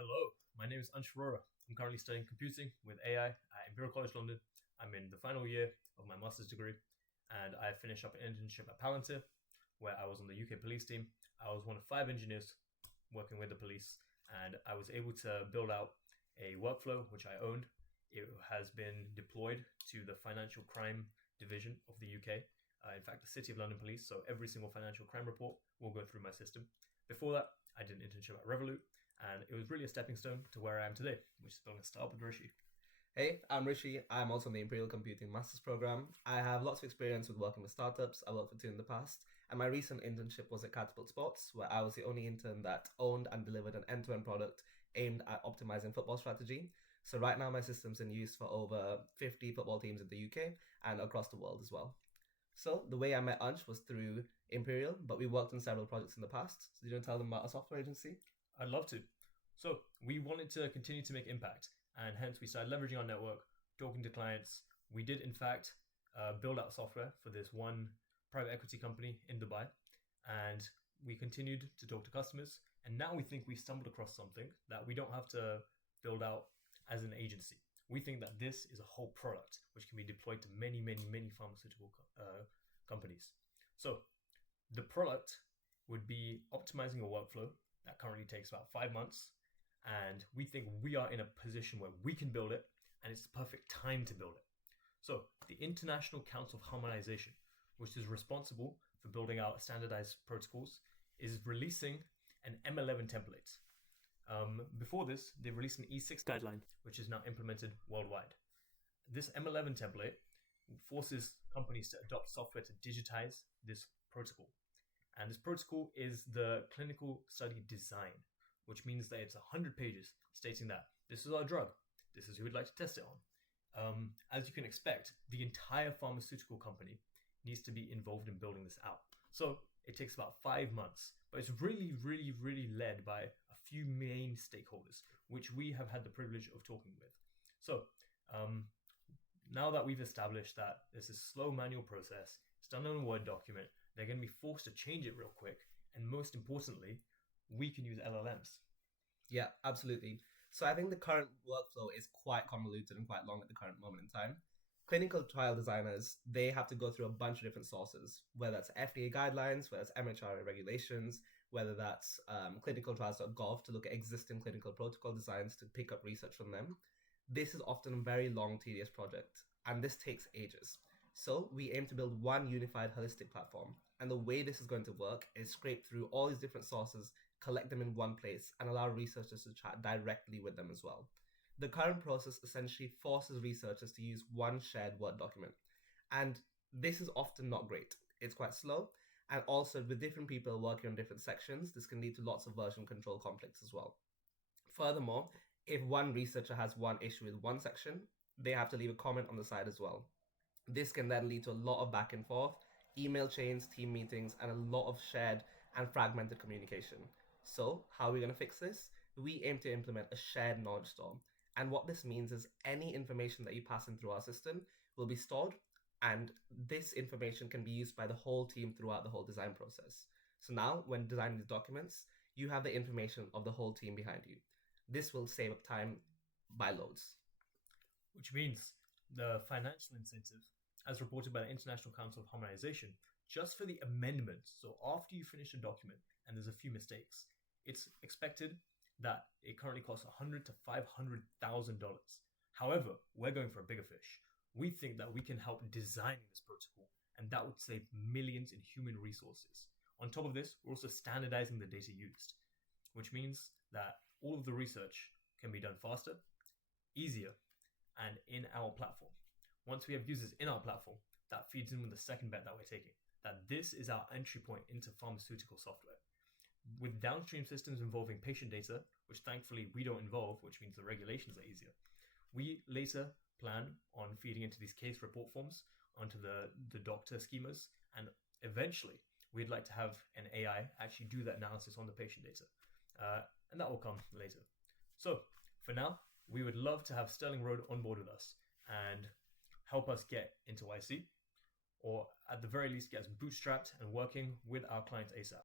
Hello, my name is Ansh Arora. I'm currently studying computing with AI at Imperial College London. I'm in the final year of my master's degree, and I finished up an internship at Palantir, where I was on the UK police team. I was one of 5 engineers working with the police, and I was able to build out a workflow which I owned. It has been deployed to the financial crime division of the UK. In fact, the City of London Police. So every single financial crime report will go through my system. Before that, I did an internship at Revolut, and it was really a stepping stone to where I am today, which is building a startup with Rishi. Hey, I'm Rishi. I'm also in the Imperial Computing Master's Program. I have lots of experience with working with startups. I worked for two in the past, and my recent internship was at Catapult Sports, where I was the only intern that owned and delivered an end-to-end product aimed at optimizing football strategy. So right now, my system's in use for over 50 football teams in the UK and across the world as well. So the way I met Ansh was through Imperial, but we worked on several projects in the past. So you want to tell them about our software agency? I'd love to. So we wanted to continue to make impact, and hence we started leveraging our network, talking to clients. We did, in fact, build out software for this one private equity company in Dubai, and we continued to talk to customers. And now we think we stumbled across something that we don't have to build out as an agency. We think that this is a whole product which can be deployed to many, many, many pharmaceutical companies. So the product would be optimizing a workflow that currently takes about 5 months. And we think we are in a position where we can build it, and it's the perfect time to build it. So the International Council of Harmonization, which is responsible for building out standardized protocols, is releasing an M11 template. Before this, they released an E6 guideline, which is now implemented worldwide. This M11 template forces companies to adopt software to digitize this protocol. And this protocol is the clinical study design, which means that it's 100 pages stating that this is our drug, this is who we'd like to test it on. As you can expect, the entire pharmaceutical company needs to be involved in building this out. So it takes about 5 months, but it's really, really, really led by a few main stakeholders, which we have had the privilege of talking with. So now that we've established that this is a slow manual process, it's done on a Word document, they're going to be forced to change it real quick. And most importantly, we can use LLMs. Yeah, absolutely. So I think the current workflow is quite convoluted and quite long at the current moment in time. Clinical trial designers, they have to go through a bunch of different sources, whether that's FDA guidelines, whether it's MHRA regulations, whether that's clinicaltrials.gov to look at existing clinical protocol designs to pick up research from them. This is often a very long, tedious project, and this takes ages. So we aim to build one unified, holistic platform. And the way this is going to work is scrape through all these different sources, collect them in one place, and allow researchers to chat directly with them as well. The current process essentially forces researchers to use one shared Word document. And this is often not great. It's quite slow. And also, with different people working on different sections, this can lead to lots of version control conflicts as well. Furthermore, if one researcher has one issue with one section, they have to leave a comment on the side as well. This can then lead to a lot of back and forth, email chains, team meetings, and a lot of shared and fragmented communication. So, how are we going to fix this? We aim to implement a shared knowledge store. And what this means is any information that you pass in through our system will be stored, and this information can be used by the whole team throughout the whole design process. So now, when designing these documents, you have the information of the whole team behind you. This will save up time by loads. Which means the financial incentive, as reported by the International Council of Harmonization, just for the amendments, so after you finish a document and there's a few mistakes, it's expected that it currently costs $100,000 to $500,000. However, we're going for a bigger fish. We think that we can help designing this protocol, and that would save millions in human resources. On top of this, we're also standardizing the data used, which means that all of the research can be done faster, easier, and in our platform. Once we have users in our platform, that feeds in with the second bet that we're taking, that this is our entry point into pharmaceutical software. With downstream systems involving patient data, which thankfully we don't involve, which means the regulations are easier, we later plan on feeding into these case report forms onto the doctor schemas, and eventually we'd like to have an AI actually do that analysis on the patient data. And that will come later. So for now, we would love to have Sterling Road on board with us and help us get into YC, or at the very least get us bootstrapped and working with our clients ASAP.